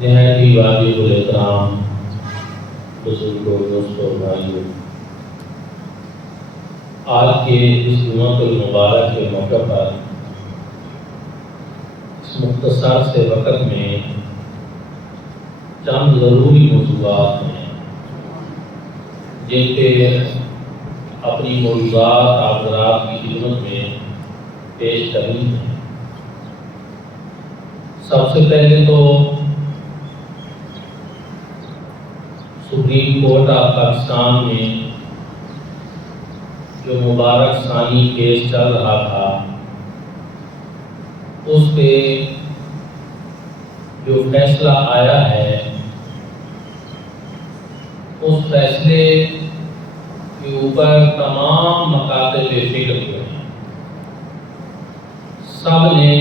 نہایت ہی واجب الاحترام بزرگوں، دوستوں، بھائیوں، آج کے اس جمعۃ المبارک کے موقع پر اس مختصر سے وقت میں چند ضروری موضوعات ہیں جن پہ اپنی موضوعات آپ حضرات کی خدمت میں پیش کرنی ہے۔ سب سے پہلے تو سپریم کورٹ آف پاکستان میں جو مبارک ثانی کیس چل رہا تھا، اس پہ جو فیصلہ آیا ہے، اس فیصلے کے اوپر تمام مکاتب فکر جو ہیں سب نے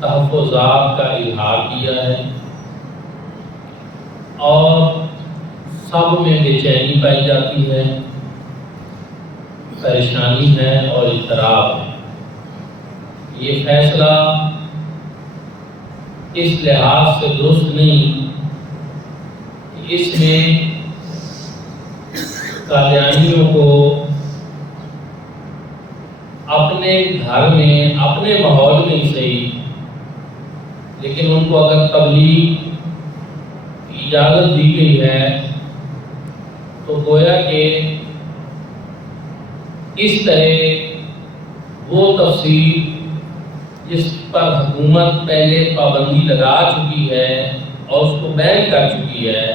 تحفظات کا اظہار کیا ہے اور سب میں بے چینی پائی جاتی ہے، پریشانی ہے اور اضطراب ہے۔ یہ فیصلہ اس لحاظ سے درست نہیں کہ اس میں قادیانیوں کو اپنے گھر میں، اپنے ماحول میں ہی صحیح، لیکن ان کو اگر تبلیغ کی اجازت دی گئی ہے تو گویا کہ اس طرح وہ تفسیر جس پر حکومت پہلے پابندی لگا چکی ہے اور اس کو بین کر چکی ہے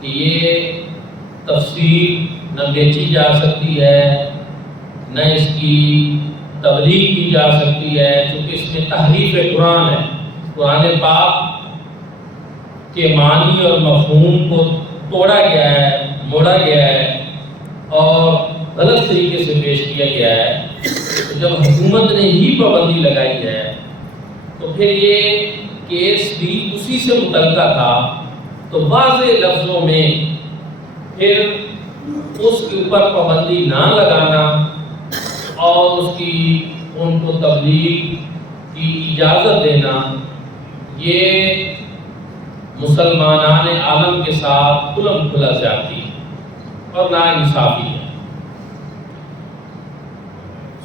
کہ یہ تفسیر نہ بیچی جا سکتی ہے، نہ اس کی تبلیغ کی جا سکتی ہے، چونکہ اس میں تحریف قرآن ہے۔ قرآن پاک کے معنی اور مفہوم کو توڑا گیا ہے، موڑا گیا ہے اور غلط طریقے سے پیش کیا گیا ہے۔ تو جب حکومت نے ہی پابندی لگائی ہے تو پھر یہ کیس بھی اسی سے متعلقہ تھا، تو واضح لفظوں میں پھر اس کے اوپر پابندی نہ لگانا اور اس کی ان کو تبلیغ کی اجازت دینا، یہ مسلمانان عالم کے ساتھ کھلم کھلا زیادتی اور ناانصافی ہے۔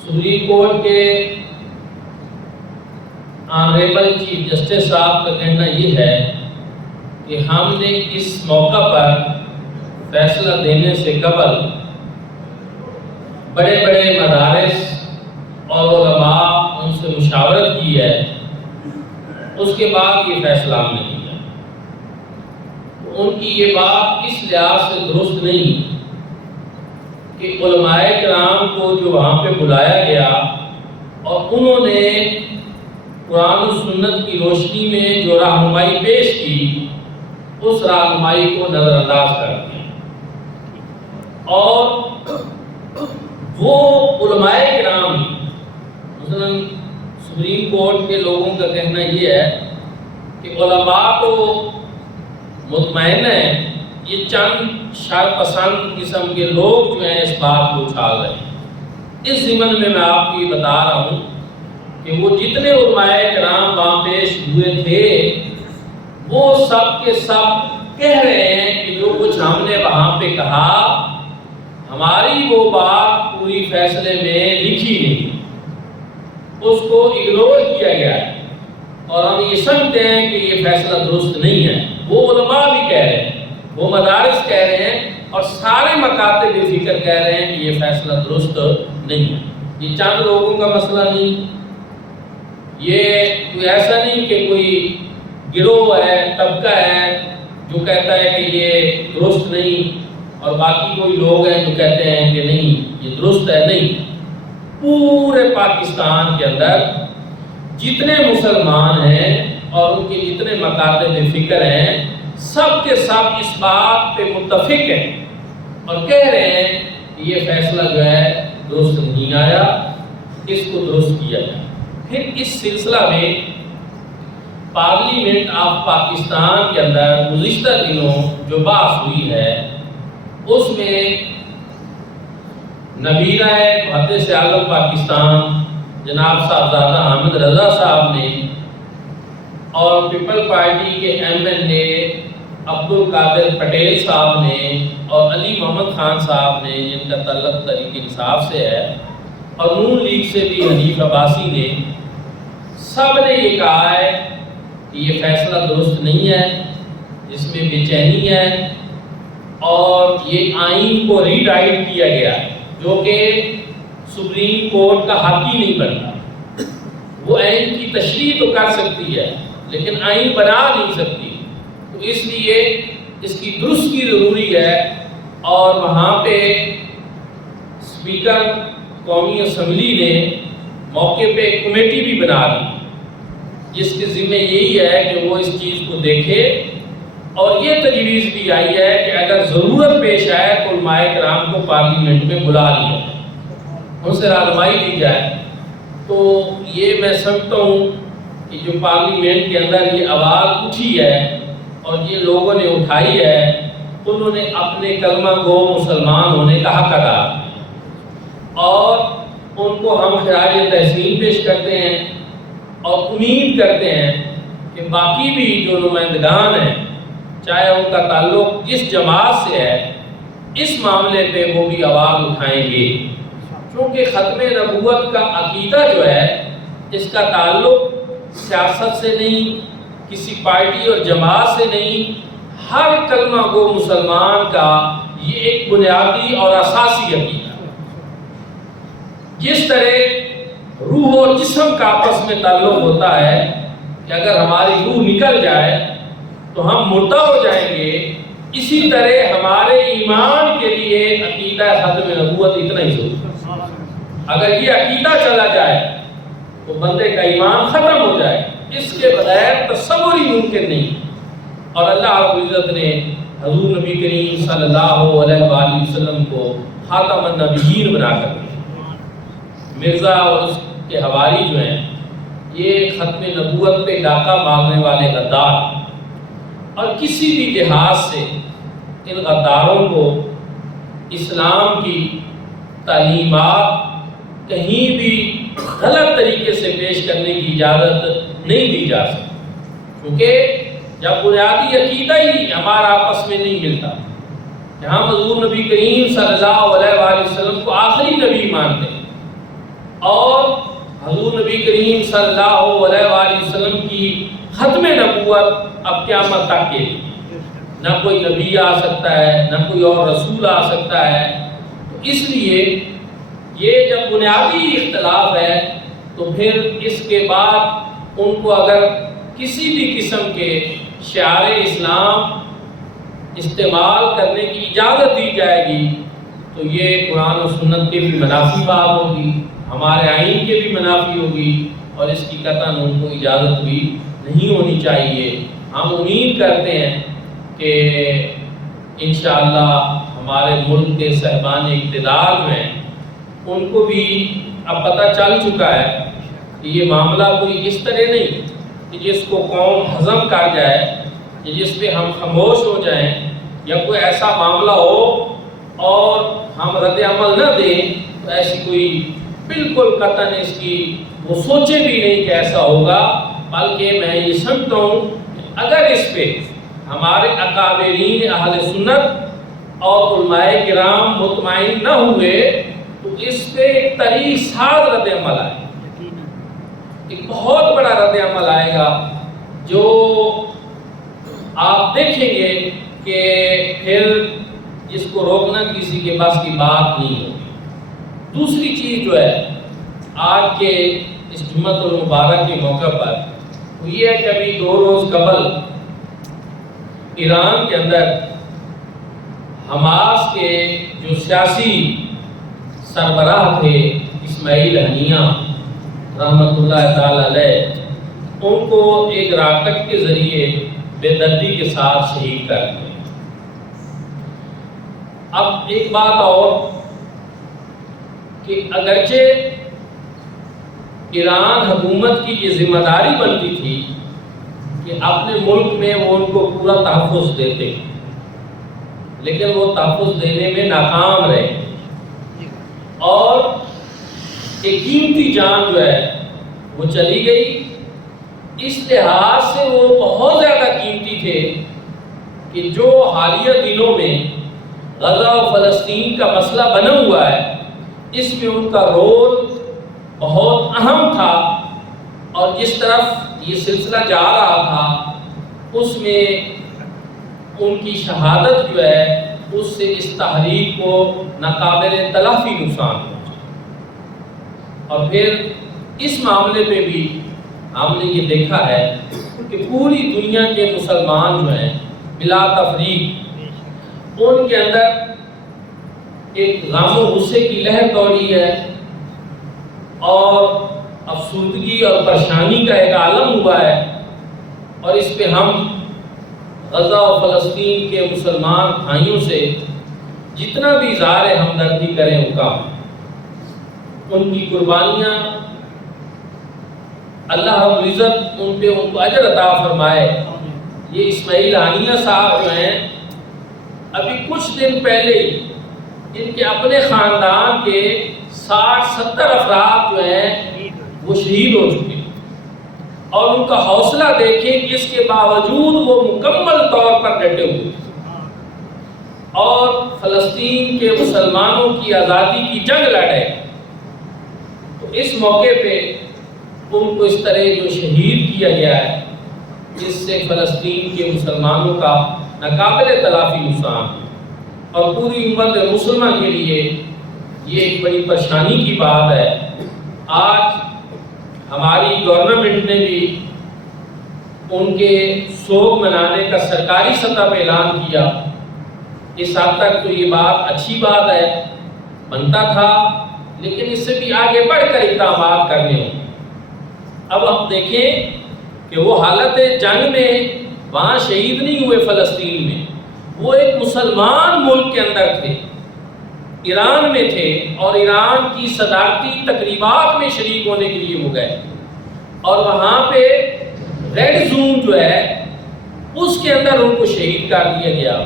سپریم کورٹ کے آنریبل چیف جسٹس صاحب کا کہنا یہ ہے کہ ہم نے اس موقع پر فیصلہ دینے سے قبل بڑے بڑے مدارس اور علماء ان سے مشاورت کی ہے، اس کے بعد یہ فیصلہ ہم نے کیا۔ ان کی یہ بات اس لحاظ سے درست نہیں کہ علماء کرام کو جو وہاں پہ بلایا گیا اور انہوں نے قرآن و سنت کی روشنی میں جو رہنمائی پیش کی، اس رہنمائی کو نظر انداز کر دیا، اور وہ علماء کرام مثلا سپریم کورٹ کے لوگوں کا کہنا یہ ہے کہ علماء کو مطمئن ہے یہ چند شر پسند قسم کے لوگ جو ہیں اس بات کو اچھال رہے ہیں۔ اس ضمن میں آپ کو یہ بتا رہا ہوں کہ وہ جتنے علماء کرام وہاں پیش ہوئے تھے وہ سب کے سب کہہ رہے ہیں کہ جو کچھ ہم نے وہاں پہ کہا ہماری وہ بات پوری فیصلے میں لکھی نہیں، اس کو اگنور کیا گیا ہے اور ہم یہ سمجھتے ہیں کہ یہ فیصلہ درست نہیں ہے۔ وہ علماء بھی کہہ رہے ہیں، وہ مدارس کہہ رہے ہیں اور سارے مکاتب فکر کہہ رہے ہیں کہ یہ فیصلہ درست نہیں ہے۔ یہ چند لوگوں کا مسئلہ نہیں، یہ کوئی ایسا نہیں کہ کوئی گروہ ہے، طبقہ ہے جو کہتا ہے کہ یہ درست نہیں اور باقی کوئی لوگ ہیں جو کہتے ہیں کہ نہیں یہ درست ہے۔ نہیں، پورے پاکستان کے اندر جتنے مسلمان ہیں اور ان کے جتنے مکاتب فکر ہیں سب کے سب اس بات پہ متفق ہیں اور کہہ رہے ہیں کہ یہ فیصلہ جو ہے درست نہیں آیا، اس کو درست کیا جائے۔ پھر اس سلسلہ میں پارلیمنٹ آف پاکستان کے اندر گزشتہ دنوں جو بحث ہوئی ہے اس میں نبیرہ محدث عالم پاکستان جناب صاحبزادہ حامد رضا صاحب نے اور پیپل پارٹی کے MLA عبد القادر پٹیل صاحب نے اور علی محمد خان صاحب نے، جن کا تعلق تحریک انصاف سے ہے، اور نون لیگ سے بھی حنیف عباسی نے، سب نے یہ کہا ہے کہ یہ فیصلہ درست نہیں ہے، اس میں بے چینی ہے، اور یہ آئین کو ری رائٹ کیا گیا ہے، جو کہ سپریم کورٹ کا حق ہی نہیں بنتا۔ وہ آئین کی تشریح تو کر سکتی ہے لیکن آئین بنا نہیں سکتی، تو اس لیے اس کی درستی ضروری ہے۔ اور وہاں پہ اسپیکر قومی اسمبلی نے موقع پہ ایک کمیٹی بھی بنا دی، جس کے ذمہ یہی ہے کہ وہ اس چیز کو دیکھے، اور یہ تجویز بھی آئی ہے کہ اگر ضرورت پیش آئے تو علماء کرام کو پارلیمنٹ میں بلا لیا جائے، ان سے رہنمائی لی جائے۔ تو یہ میں سمجھتا ہوں کہ جو پارلیمنٹ کے اندر یہ آواز اٹھی ہے اور یہ لوگوں نے اٹھائی ہے، انہوں نے اپنے کلمہ گو مسلمان ہونے کا حق ادا کیا، اور ان کو ہم خراج تحسین پیش کرتے ہیں اور امید کرتے ہیں کہ باقی بھی جو نمائندگان ہیں، چاہے ان کا تعلق جس جماعت سے ہے، اس معاملے پہ وہ بھی آواز اٹھائیں گے، کیونکہ ختم نبوت کا عقیدہ جو ہے اس کا تعلق سیاست سے نہیں، کسی پارٹی اور جماعت سے نہیں، ہر کلمہ گو مسلمان کا یہ ایک بنیادی اور اساسی عقیدہ ہے۔ جس طرح روح اور جسم کا آپس میں تعلق ہوتا ہے کہ اگر ہماری روح نکل جائے تو ہم مردہ ہو جائیں گے، اسی طرح ہمارے ایمان کے لیے عقیدہ ختم نبوت اتنا ہی ضروری ہے۔ اگر یہ عقیدہ چلا جائے تو بندے کا ایمان ختم ہو جائے، اس کے بغیر تصور ہی ممکن نہیں۔ اور اللہ رب العزت نے حضور نبی کریم صلی اللہ علیہ وآلہ وسلم کو خاتم النبیین بنا کر دیا۔ مرزا اور اس کے حواری جو ہیں، یہ ختم نبوت پہ ڈاکہ مارنے والے غدار، اور کسی بھی لحاظ سے ان غداروں کو اسلام کی تعلیمات کہیں بھی غلط طریقے سے پیش کرنے کی اجازت نہیں دی جا سکتی، کیونکہ جب بنیادی عقیدہ ہی ہمارا آپس میں نہیں ملتا کہ ہم حضور نبی کریم صلی اللہ علیہ وآلہ وسلم کو آخری نبی مانتے ہیں، اور حضور نبی کریم صلی اللہ علیہ وآلہ وسلم کی ختم نبوت اب قیامت تک کے لیے نہ کوئی نبی آ سکتا ہے، نہ کوئی اور رسول آ سکتا ہے۔ تو اس لیے یہ جب بنیادی اختلاف ہے تو پھر اس کے بعد ان کو اگر کسی بھی قسم کے شعار اسلام استعمال کرنے کی اجازت دی جائے گی تو یہ قرآن و سنت کے بھی منافی بات ہوگی، ہمارے آئین کے بھی منافی ہوگی، اور اس کی قطعاً ان کو اجازت بھی نہیں ہونی چاہیے۔ ہم امید کرتے ہیں کہ انشاءاللہ ہمارے ملک کے صاحبان اقتدار جو ہیں ان کو بھی اب پتہ چل چکا ہے کہ یہ معاملہ کوئی اس طرح نہیں کہ جس کو قوم ہضم کر جائے یا جس پہ ہم خاموش ہو جائیں، یا کوئی ایسا معاملہ ہو اور ہم رد عمل نہ دیں، تو ایسی کوئی بالکل قطعاً اس کی وہ سوچے بھی نہیں کہ ایسا ہوگا، بلکہ میں یہ سمجھتا ہوں کہ اگر اس پہ ہمارے اکابرین اہل سنت اور علماء کرام مطمئن نہ ہوئے تو اس پہ ایک طریق ساز رد عمل آئے گا، ایک بہت بڑا رد عمل آئے گا، جو آپ دیکھیں گے کہ پھر جس کو روکنا کسی کے بس کی بات نہیں ہوگی۔ دوسری چیز جو ہے آج کے اس جمعۃ المبارک کے موقع پر وہ یہ ہے کہ ابھی 2 روز قبل ایران کے اندر حماس کے جو سیاسی سربراہ تھے اسماعیل ہنیہ رحمۃ اللہ تعالی علیہ، ان کو ایک راکٹ کے ذریعے بے دردی کے ساتھ شہید کر دیا۔ اب ایک بات اور کہ اگرچہ ایران حکومت کی یہ ذمہ داری بنتی تھی کہ اپنے ملک میں وہ ان کو پورا تحفظ دیتے، لیکن وہ تحفظ دینے میں ناکام رہے، اور ایک قیمتی جان جو ہے وہ چلی گئی، اس لحاظ سے وہ بہت زیادہ قیمتی تھے کہ جو حالیہ دنوں میں غزہ و فلسطین کا مسئلہ بنا ہوا ہے، اس میں ان کا رول بہت اہم تھا، اور جس طرف یہ سلسلہ جا رہا تھا اس میں ان کی شہادت جو ہے اس سے اس تحریک کو ناقابل تلافی نقصان پہنچا۔ اور پھر اس معاملے پہ بھی ہم نے یہ دیکھا ہے کہ پوری دنیا کے مسلمان جو ہیں بلا تفریق ان کے اندر ایک غم و غصے کی لہر دوڑی ہے، اور افسردگی اور پریشانی کا ایک عالم ہوا ہے، اور اس پہ ہم غزہ و فلسطین کے مسلمان بھائیوں سے جتنا بھی اظہار ہمدردی کریں وہ کم۔ ان کی قربانیاں اللہ رب العزت ان کو اجر عطا فرمائے۔ یہ اسماعیل ہانیہ صاحب جو ہیں، ابھی کچھ دن پہلے ان کے اپنے خاندان کے 60-70 افراد جو ہیں وہ شہید ہو چکے، اور ان کا حوصلہ دیکھیں کہ اس کے باوجود وہ مکمل طور پر ڈٹے ہوئے اور فلسطین کے مسلمانوں کی آزادی کی جنگ لڑے۔ تو اس موقع پہ ان کو اس طرح جو شہید کیا گیا ہے، جس سے فلسطین کے مسلمانوں کا ناقابل تلافی نقصان، اور پوری امت مسلمہ کے لیے یہ ایک بڑی پریشانی کی بات ہے۔ آج ہماری گورنمنٹ نے بھی ان کے سوگ منانے کا سرکاری سطح پہ اعلان کیا۔ اس حد تک تو یہ بات اچھی بات ہے، بنتا تھا، لیکن اس سے بھی آگے بڑھ کر اقدامات کرنے ہوں۔ اب آپ دیکھیں کہ وہ حالت جنگ میں وہاں شہید نہیں ہوئے فلسطین میں، وہ ایک مسلمان ملک کے اندر تھے، ایران میں تھے، اور ایران کی صدارتی تقریبات میں شریک ہونے کے لیے وہ گئے، اور وہاں پہ ریڈ زون جو ہے اس کے اندر ان کو شہید کر دیا گیا۔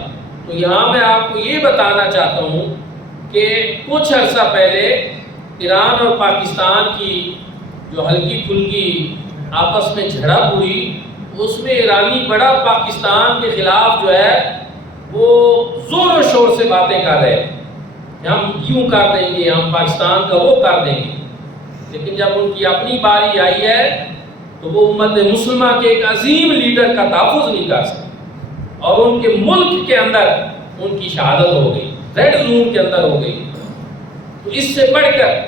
تو یہاں میں آپ کو یہ بتانا چاہتا ہوں کہ کچھ عرصہ پہلے ایران اور پاکستان کی جو ہلکی پھلکی آپس میں جھڑپ ہوئی، اس میں ایرانی بڑا پاکستان کے خلاف جو ہے وہ زور و شور سے باتیں کر رہے ہیں کہ ہم یوں کر دیں گے، ہم پاکستان کا وہ کر دیں گے، لیکن جب ان کی اپنی باری آئی ہے تو وہ امت مسلمہ کے ایک عظیم لیڈر کا تحفظ نہیں کر سکتے، اور ان کے ملک کے اندر ان کی شہادت ہو گئی، ریڈ زون کے اندر ہو گئی۔ تو اس سے بڑھ کر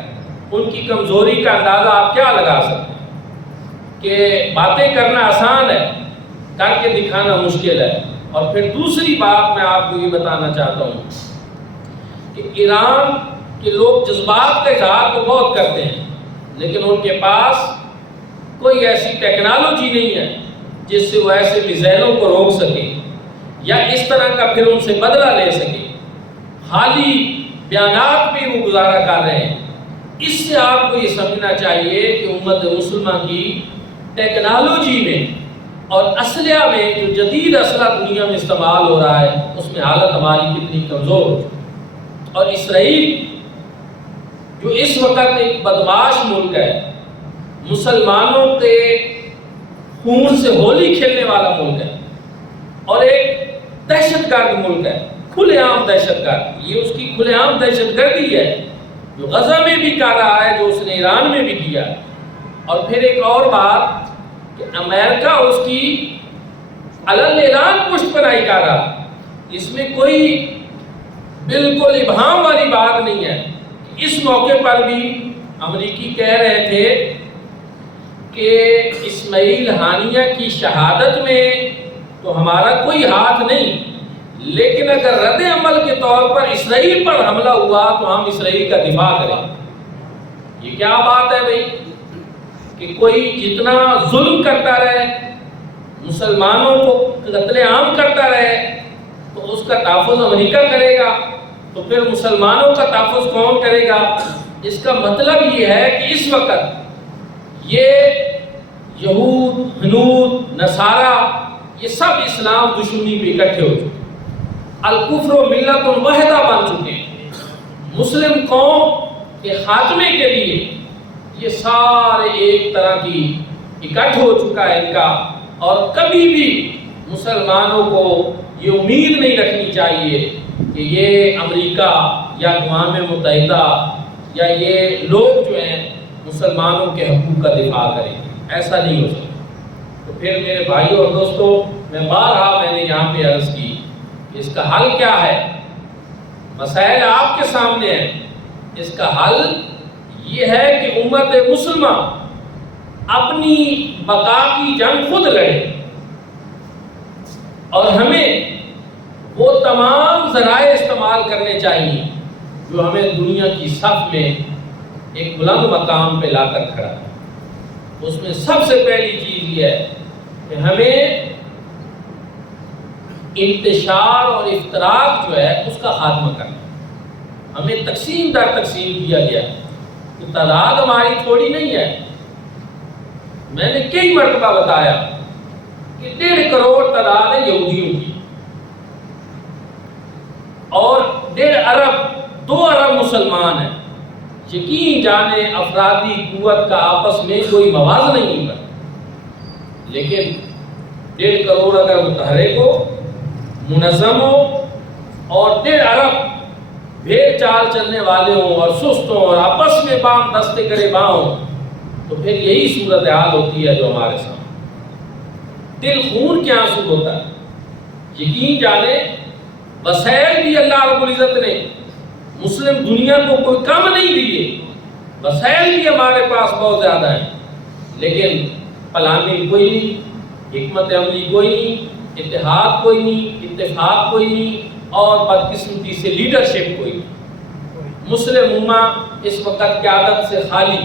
ان کی کمزوری کا اندازہ آپ کیا لگا سکتے ہیں کہ باتیں کرنا آسان ہے، کر کے دکھانا مشکل ہے۔ اور پھر دوسری بات میں آپ کو یہ بتانا چاہتا ہوں کہ ایران کے لوگ جذبات کا اظہار تو بہت کرتے ہیں، لیکن ان کے پاس کوئی ایسی ٹیکنالوجی نہیں ہے جس سے وہ ایسے میزائلوں کو روک سکے یا اس طرح کا پھر ان سے بدلہ لے سکے۔ حالی بیانات پہ وہ گزارا کر رہے ہیں۔ اس سے آپ کو یہ سمجھنا چاہیے کہ امت مسلمہ کی ٹیکنالوجی میں اور اسلحہ میں جو جدید اسلحہ دنیا میں استعمال ہو رہا ہے، اس میں حالت ہماری کتنی کمزور ہو چکی ہے۔ اور اسرائیل جو اس وقت ایک بدمعاش ملک ہے، مسلمانوں کے خون سے ہولی کھیلنے والا ملک ہے، اور ایک دہشت گرد ملک ہے، کھلے عام دہشت گرد، یہ اس کی کھلے عام دہشت گردی ہے جو غزہ میں بھی کر رہا ہے، جو اس نے ایران میں بھی کیا۔ اور پھر ایک اور بات کہ امریکہ اس کی علل اعلان پشت پناہی کر رہا، اس میں کوئی بالکل ابہام والی بات نہیں ہے۔ اس موقع پر بھی امریکی کہہ رہے تھے کہ اسماعیل ہانیہ کی شہادت میں تو ہمارا کوئی ہاتھ نہیں، لیکن اگر رد عمل کے طور پر اسرائیل پر حملہ ہوا تو ہم اسرائیل کا دفاع کریں۔ یہ کیا بات ہے بھائی کہ کوئی جتنا ظلم کرتا رہے، مسلمانوں کو قتل عام کرتا رہے، تو اس کا تحفظ امریکہ کرے گا، تو پھر مسلمانوں کا تحفظ کون کرے گا؟ اس کا مطلب یہ ہے کہ اس وقت یہ یہود، ہنود، نصارہ، یہ سب اسلام دشمنی پہ اکٹھے ہو چکے، الکفر و ملت واحدہ بن چکے ہیں۔ مسلم قوم کے خاتمے کے لیے یہ سارے ایک طرح کی اکٹھ ہو چکا ہے ان کا، اور کبھی بھی مسلمانوں کو یہ امید نہیں رکھنی چاہیے کہ یہ امریکہ یا اقوام متحدہ یا یہ لوگ جو ہیں مسلمانوں کے حقوق کا دفاع کریں گے، ایسا نہیں ہو سکتا۔ تو پھر میرے بھائیوں اور دوستوں، میں نے یہاں پہ عرض کی کہ اس کا حل کیا ہے؟ مسائل آپ کے سامنے ہیں، اس کا حل یہ ہے کہ امت مسلمہ اپنی بقا کی جنگ خود لڑے، اور ہمیں وہ تمام ذرائع استعمال کرنے چاہیے جو ہمیں دنیا کی صف میں ایک بلند مقام پہ لا کر کھڑا ہے۔ اس میں سب سے پہلی چیز یہ ہے کہ ہمیں انتشار اور افتراق جو ہے اس کا خاتمہ کرنا۔ ہمیں تقسیم در تقسیم کیا گیا ہے، تو تعداد ہماری تھوڑی نہیں ہے۔ میں نے کئی مرتبہ بتایا کہ 1.5 کروڑ تعداد ہے یہودیوں کی، اور 1.5 ارب 2 ارب مسلمان ہیں۔ یقین جانے افرادی قوت کا آپس میں کوئی موازنہ نہیں ہوگا، لیکن 1.5 کروڑ اگر متحرک ہو، منظم ہو، اور 1.5 ارب بھیڑ چال چلنے والے ہوں اور سست ہوں اور آپس میں بام دستے کرے ہوں، تو پھر یہی صورتحال ہوتی ہے جو ہمارے سامنے۔ دل خون کے آنسو ہوتا ہے۔ یقین جانے وسائل بھی اللہ رب العزت نے مسلم دنیا کو کوئی کم نہیں دیے، وسائل بھی ہمارے پاس بہت زیادہ ہیں، لیکن پلاننگ کوئی نہیں، حکمت عملی کوئی نہیں، اتحاد کوئی نہیں، اتفاق کوئی نہیں، اور بدقسمتی سے لیڈرشپ کوئی نہیں۔ مسلم امہ اس وقت قیادت سے خالی،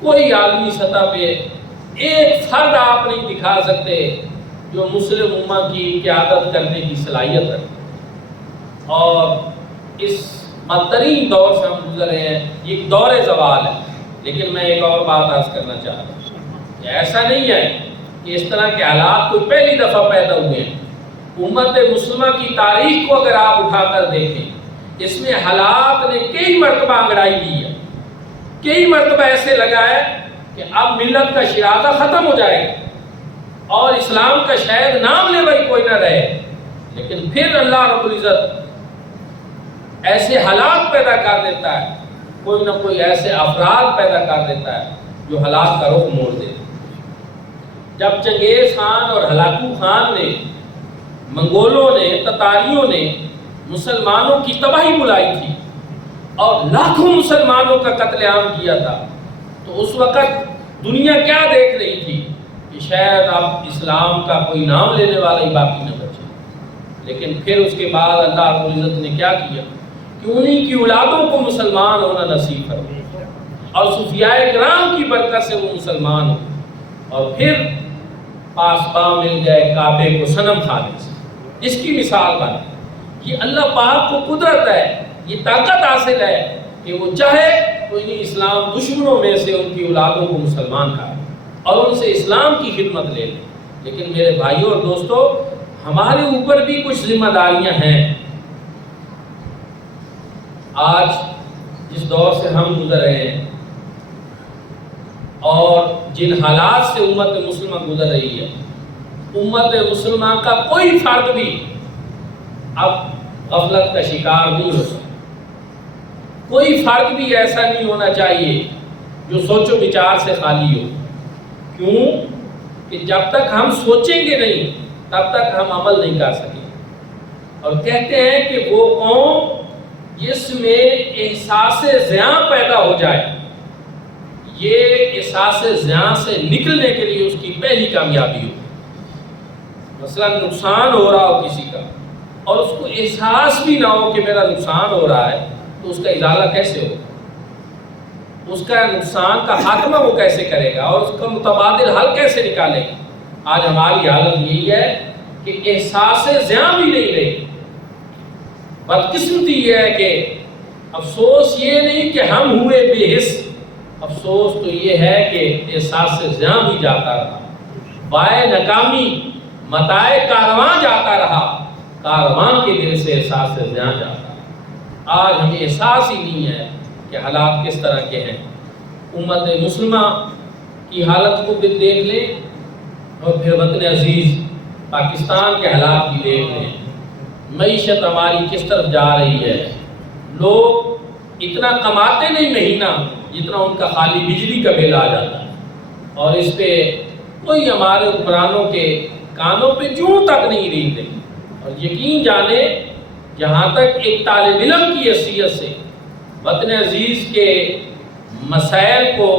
کوئی عالمی سطح پہ ایک فرد آپ نہیں دکھا سکتے جو مسلم امہ کی قیادت کرنے کی صلاحیت رکھتے۔ اور اس بدترین دور سے ہم گزر رہے ہیں، یہ دور زوال ہے۔ لیکن میں ایک اور بات عرض کرنا چاہتا ہوں کہ ایسا نہیں ہے کہ اس طرح کے حالات کوئی پہلی دفعہ پیدا ہوئے ہیں۔ امت مسلمہ کی تاریخ کو اگر آپ اٹھا کر دیکھیں، اس میں حالات نے کئی مرتبہ انگڑائی کی ہے، کئی مرتبہ ایسے لگا ہے کہ اب ملت کا شرازہ ختم ہو جائے گا اور اسلام کا شاید نام لے بھائی کوئی نہ رہے، لیکن پھر اللہ رب العزت ایسے حالات پیدا کر دیتا ہے، کوئی نہ کوئی ایسے افراد پیدا کر دیتا ہے جو حالات کا رخ موڑ دیتے۔ جب چنگیز خان اور ہلاکو خان نے، منگولوں نے، تتاریوں نے مسلمانوں کی تباہی بلائی تھی اور لاکھوں مسلمانوں کا قتل عام کیا تھا، تو اس وقت دنیا کیا دیکھ رہی تھی کہ شاید اب اسلام کا کوئی نام لینے والا ہی باقی نہ بچے۔ لیکن پھر اس کے بعد اللہ رب العزت نے کیا کیا کہ انہی کی اولادوں کو مسلمان ہونا نصیب فرمایا، اور صوفیاء کرام کی برکت سے وہ مسلمان ہو، اور پھر پاسباں مل گئے کعبے کو صنم کھانے سے۔ اس کی مثال بنے، یہ اللہ پاک کو قدرت ہے، یہ طاقت حاصل ہے کہ وہ چاہے تو انہیں اسلام دشمنوں میں سے ان کی اولادوں کو مسلمان کرے اور ان سے اسلام کی خدمت لے لے۔ لیکن میرے بھائیوں اور دوستوں، ہمارے اوپر بھی کچھ ذمہ داریاں ہیں۔ آج جس دور سے ہم گزر رہے ہیں اور جن حالات سے امت مسلمہ گزر رہی ہے، امت مسلمہ کا کوئی فرد بھی اب غفلت کا شکار نہیں ہو سکتا۔ کوئی فرد بھی ایسا نہیں ہونا چاہیے جو سوچ و بچار سے خالی ہو۔ کیوں؟ کہ جب تک ہم سوچیں گے نہیں تب تک ہم عمل نہیں کر سکیں۔ اور کہتے ہیں کہ وہ قوم جس میں احساس زیاں پیدا ہو جائے، یہ احساس زیاں سے نکلنے کے لیے اس کی پہلی کامیابی ہو۔ مثلا نقصان ہو رہا ہو کسی کا اور اس کو احساس بھی نہ ہو کہ میرا نقصان ہو رہا ہے، تو اس کا ازالہ کیسے ہوگا؟ اس کا نقصان کا خاتمہ وہ کیسے کرے گا اور اس کا متبادل حل کیسے نکالے گا؟ آج ہماری حالت یہی ہے کہ احساس زیاں بھی نہیں رہی۔ بدقسمتی یہ ہے کہ افسوس یہ نہیں کہ ہم ہوئے بے حس، افسوس تو یہ ہے کہ احساس زیاں بھی جاتا رہا، بائے ناکامی متائے کارواں جاتا رہا، کارواں کے دل سے احساس زیاں جاتا رہا۔ آج ہمیں احساس ہی نہیں ہے کہ حالات کس طرح کے ہیں۔ امت مسلمہ کی حالت کو بھی دیکھ لیں اور پھر وطن عزیز پاکستان کے حالات بھی دیکھ لیں. معیشت ہماری کس طرف جا رہی ہے. لوگ اتنا کماتے نہیں مہینہ جتنا ان کا خالی بجلی کا بل آ جاتا ہے، اور اس پہ کوئی ہمارے حکمرانوں کے کانوں پہ جوں تک نہیں ریگتے. اور یقین جانے جہاں تک ایک طالب علم کی حیثیت سے وطن عزیز کے مسائل کو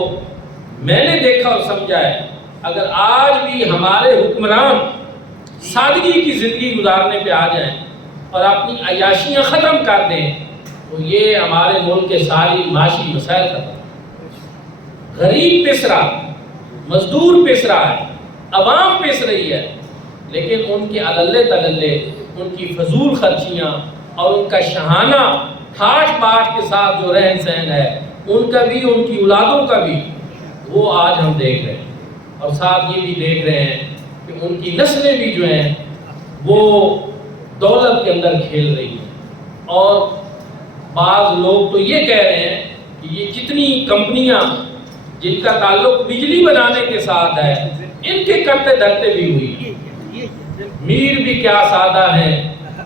میں نے دیکھا اور سمجھا ہے، اگر آج بھی ہمارے حکمران سادگی کی زندگی گزارنے پہ آ جائیں اور اپنی عیاشیاں ختم کر دیں تو یہ ہمارے ملک کے ساری معاشی مسائل ختم. غریب پس رہا، مزدور پس رہا ہے، عوام پس رہی ہے، لیکن ان کے عللے تللے، ان کی فضول خرچیاں اور ان کا شہانہ ٹھاٹ باٹ کے ساتھ جو رہن سہن ہے، ان کا بھی، ان کی اولادوں کا بھی، وہ آج ہم دیکھ رہے ہیں. اور ساتھ یہ بھی دیکھ رہے ہیں کہ ان کی نسلیں بھی جو ہیں وہ دولت کے اندر کھیل رہی ہیں. اور بعض لوگ تو یہ کہہ رہے ہیں کہ یہ جتنی کمپنیاں جن کا تعلق بجلی بنانے کے ساتھ ہے، ان کے کرتے دھرتے بھی ہوئی. میر بھی کیا سادہ ہیں،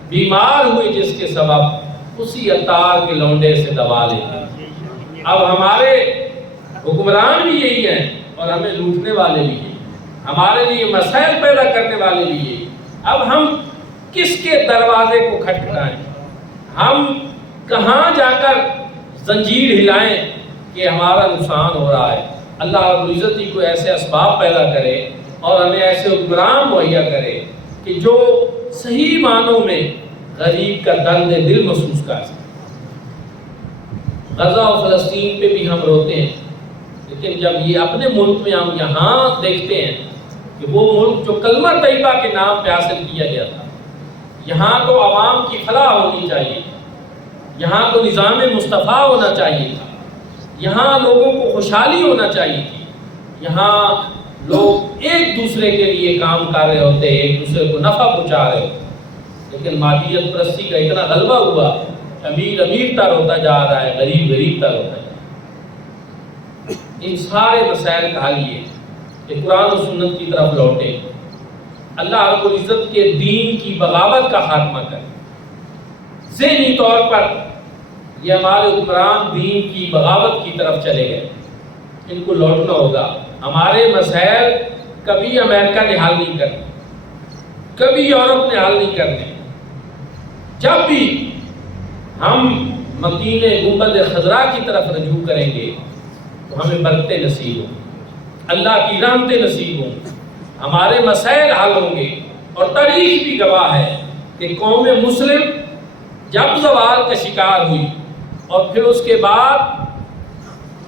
بیمار ہوئے جس کے سبب اسی عطار کے لونڈے سے دوا لیتے. اب ہمارے حکمران بھی یہی ہیں اور ہمیں لوٹنے والے بھی ہیں، ہمارے لیے مسائل پیدا کرنے والے بھی ہیں. اب ہم کس کے دروازے کو کھٹکھٹائیں؟ ہم کہاں جا کر زنجیر ہلائیں کہ ہمارا نقصان ہو رہا ہے؟ اللہ رب العزت ہی کو ایسے اسباب پیدا کرے اور ہمیں ایسے حکمران مہیا کرے کہ جو صحیح معنوں میں غریب کا درد دل محسوس کر سکے. غزہ و فلسطین پہ بھی ہم روتے ہیں، لیکن جب یہ اپنے ملک میں ہم یہاں دیکھتے ہیں کہ وہ ملک جو کلمہ طیبہ کے نام پہ حاصل کیا گیا تھا، یہاں تو عوام کی فلاح ہونی چاہیے، یہاں تو نظام مصطفیٰ ہونا چاہیے تھا، یہاں لوگوں کو خوشحالی ہونا چاہیے تھی، یہاں لوگ ایک دوسرے کے لیے کام کر رہے ہوتے، ایک دوسرے کو نفع پہنچا رہے ہوتے. لیکن مادیت پرستی کا اتنا غلبہ ہوا، امیر امیر تر ہوتا جا رہا ہے، غریب غریب تر ہوتا جا رہا ہے. ان سارے مسائل کا حل یہ کہ قرآن و سنت کی طرف لوٹیں، اللہ رب العزت کے دین کی بغاوت کا خاتمہ کریں. ذہنی طور پر یہ ہمارے حکمران دین کی بغاوت کی طرف چلے گئے، ان کو لوٹنا ہوگا. ہمارے مسائل کبھی امریکہ نے حل نہیں کرنے، کبھی یورپ نے حل نہیں کرنے. جب بھی ہم مکین گنبد خضرا کی طرف رجوع کریں گے تو ہمیں برکتیں نصیب ہوں، اللہ کی رحمتیں نصیب ہوں، ہمارے مسائل حل ہوں گے. اور تاریخ بھی گواہ ہے کہ قوم مسلم جب زوال کا شکار ہوئی اور پھر اس کے بعد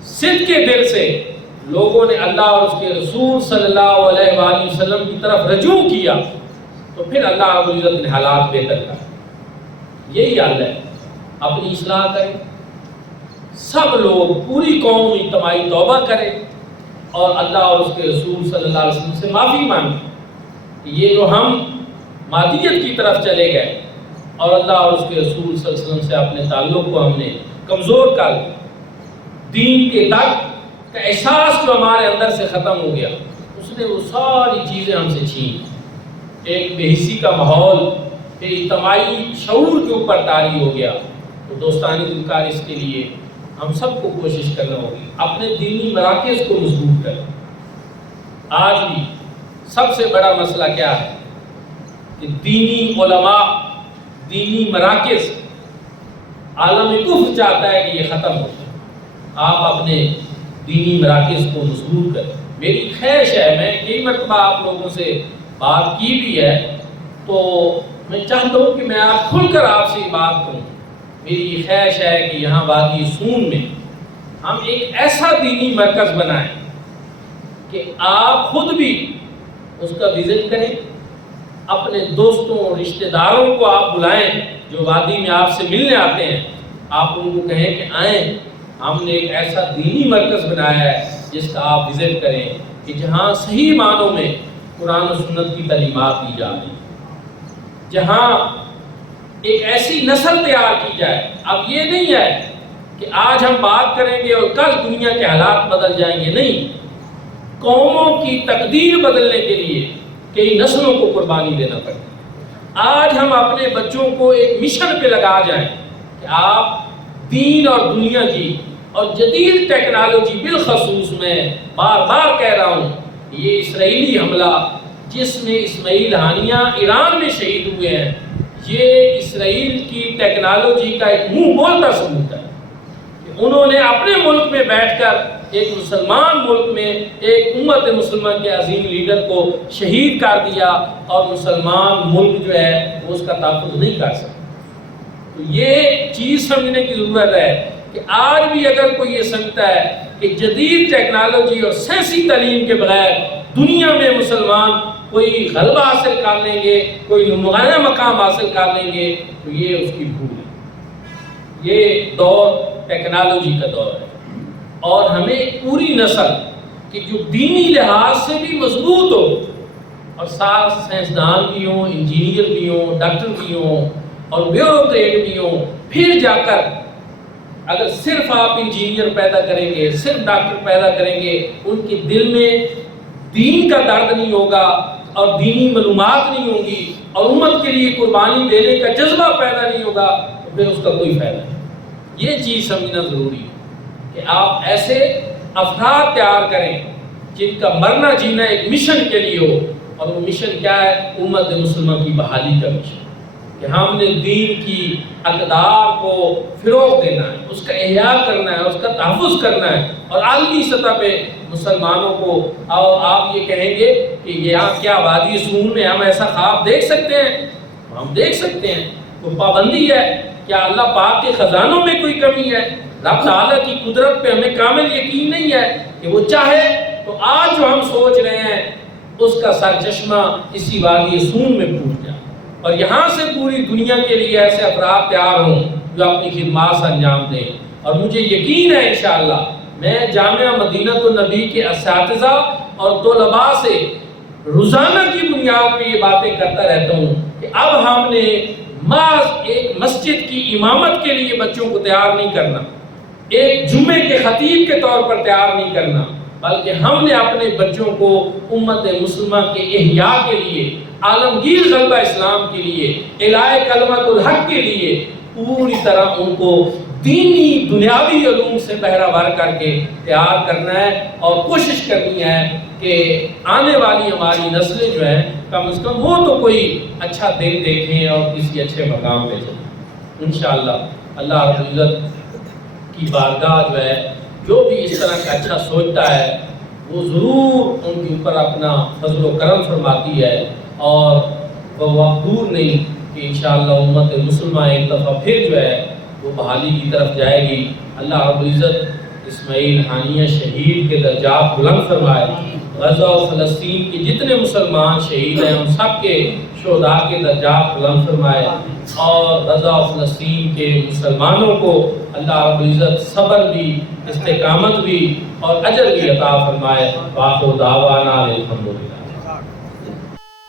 صدق کے دل سے لوگوں نے اللہ اور اس کے رسول صلی اللہ علیہ وآلہ وسلم کی طرف رجوع کیا تو پھر اللہ رب العزت نے حالات بہتر کر. یہی حال ہے، اپنی اصلاح کریں، سب لوگ پوری قوم اجتماعی توبہ کریں اور اللہ اور اس کے رسول صلی اللہ علیہ وسلم سے معافی مانگیں کہ یہ جو ہم مادیت کی طرف چلے گئے اور اللہ اور اس کے رسول صلی اللہ علیہ وسلم سے اپنے تعلق کو ہم نے کمزور کر دیا، دین کے تک کا احساس جو ہمارے اندر سے ختم ہو گیا، اس نے وہ ساری چیزیں ہم سے چھین. ایک بے حسی کا ماحول اجتماعی شعور کے اوپر طاری ہو گیا. تو دوستانی دلکار اس کے لیے ہم سب کو کوشش کرنا ہوگی اپنے دینی مراکز کو مضبوط کریں. آج بھی سب سے بڑا مسئلہ کیا ہے کہ دینی علماء، دینی مراکز، عالم کفر چاہتا ہے کہ یہ ختم ہو جائے. آپ اپنے دینی مراکز کو مضبوط کریں. میری خواہش ہے، میں کئی مرتبہ آپ لوگوں سے بات کی بھی ہے، تو میں چاہتا ہوں کہ میں آپ کھل کر آپ سے بات کروں. میری خواہش ہے کہ یہاں وادی سون میں ہم ایک ایسا دینی مرکز بنائیں کہ آپ خود بھی اس کا وزٹ کریں، اپنے دوستوں اور رشتہ داروں کو آپ بلائیں جو وادی میں آپ سے ملنے آتے ہیں. آپ ان کو کہیں کہ آئیں، ہم نے ایک ایسا دینی مرکز بنایا ہے جس کا آپ وزٹ کریں کہ جہاں صحیح معنوں میں قرآن و سنت کی تعلیمات دی جائیں، جہاں ایک ایسی نسل تیار کی جائے. اب یہ نہیں ہے کہ آج ہم بات کریں گے اور کل دنیا کے حالات بدل جائیں گے، نہیں. قوموں کی تقدیر بدلنے کے لیے کئی نسلوں کو قربانی دینا پڑتا ہے۔ آج ہم اپنے بچوں کو ایک مشن پہ لگا جائیں کہ آپ دین اور دنیا کی اور جدید ٹیکنالوجی، بالخصوص میں بار بار کہہ رہا ہوں، یہ اسرائیلی حملہ جس میں اسماعیل ہانیہ ایران میں شہید ہوئے ہیں، یہ اسرائیل کی ٹیکنالوجی کا ایک منہ بولتا ثبوت ہے کہ انہوں نے اپنے ملک میں بیٹھ کر ایک مسلمان ملک میں ایک امت مسلمہ کے عظیم لیڈر کو شہید کر دیا، اور مسلمان ملک جو ہے وہ اس کا تحفظ نہیں کر سکتا۔ تو یہ چیز سمجھنے کی ضرورت ہے کہ آج بھی اگر کوئی یہ سمجھتا ہے کہ جدید ٹیکنالوجی اور سائنسی تعلیم کے بغیر دنیا میں مسلمان کوئی غلبہ حاصل کر لیں گے، کوئی نمایاں مقام حاصل کر لیں گے، تو یہ اس کی بھول ہے۔ یہ دور ٹیکنالوجی کا دور ہے، اور ہمیں پوری نسل کہ جو دینی لحاظ سے بھی مضبوط ہو، اور ساتھ سائنسدان بھی ہوں، انجینئر بھی ہوں، ڈاکٹر بھی ہوں، اور بیوروکریٹ بھی ہوں، پھر جا کر اگر صرف آپ انجینئر پیدا کریں گے، صرف ڈاکٹر پیدا کریں گے، ان کے دل میں دین کا درد نہیں ہوگا اور دینی معلومات نہیں ہوں گی، اور امت کے لیے قربانی دینے کا جذبہ پیدا نہیں ہوگا، تو پھر اس کا کوئی فائدہ نہیں۔ یہ چیز سمجھنا ضروری ہے کہ آپ ایسے افراد تیار کریں جن کا مرنا جینا ایک مشن کے لیے ہو، اور وہ مشن کیا ہے؟ امت مسلمہ کی بحالی کا مشن، کہ ہم نے دین کی اقدار کو فروغ دینا ہے، اس کا احیاء کرنا ہے، اس کا تحفظ کرنا ہے، اور عالمی سطح پہ مسلمانوں کو آپ یہ کہیں گے کہ یہاں کیا وادی سون میں ہم ایسا خواب دیکھ سکتے ہیں؟ ہم دیکھ سکتے ہیں۔ کوئی پابندی ہے؟ کیا اللہ پاک کے خزانوں میں کوئی کمی ہے؟ رب تعالیٰ کی قدرت پہ ہمیں کامل یقین نہیں ہے کہ وہ چاہے تو آج جو ہم سوچ رہے ہیں اس کا سرچشمہ اسی وادی سون میں پھوٹ جائے، اور یہاں سے پوری دنیا کے لیے ایسے افراد تیار ہوں جو اپنی خدمات سے انجام دیں۔ اور مجھے یقین ہے انشاءاللہ میں جامعہ مدینہ النبی کے اساتذہ اور طلباء سے روزانہ کی بنیاد پہ یہ باتیں کرتا رہتا ہوں کہ اب ہم نے محض ایک مسجد کی امامت کے لیے بچوں کو تیار نہیں کرنا، ایک جمعے کے خطیب کے طور پر تیار نہیں کرنا، بلکہ ہم نے اپنے بچوں کو امت مسلمہ کے احیاء کے لیے، عالمگیر غلبہ اسلام کے لیے، اعلاء کلمۃ الحق کے لیے پوری طرح ان کو دینی دنیاوی علوم سے بہرہ کر کے تیار کرنا ہے، اور کوشش کرنی ہے کہ آنے والی ہماری نسلیں جو ہیں کم از کم وہ تو کوئی اچھا دن دیکھیں اور کسی اچھے مقام پہ چلیں۔ انشاءاللہ اللہ رب العزت کی بارگاہ جو ہے، جو بھی اس طرح کا اچھا سوچتا ہے وہ ضرور ان کے اوپر اپنا فضل و کرم فرماتی ہے، اور وہ وقت دور نہیں کہ انشاءاللہ امت مسلمہ ایک دفعہ پھر جو ہے وہ بحالی کی طرف جائے گی۔ اللہ رب العزت اسماعیل ہانیہ شہید کے درجات بلند فرمائے، غزہ و فلسطین کے جتنے مسلمان شہید ہیں ان سب کے شہداء کے درجات بلند فرمائے، اور غزہ و فلسطین کے مسلمانوں کو اللہ رب العزت صبر بھی، استقامت بھی اور اجر بھی عطا فرمائے۔ وآخر دعوانا الحمدللہ۔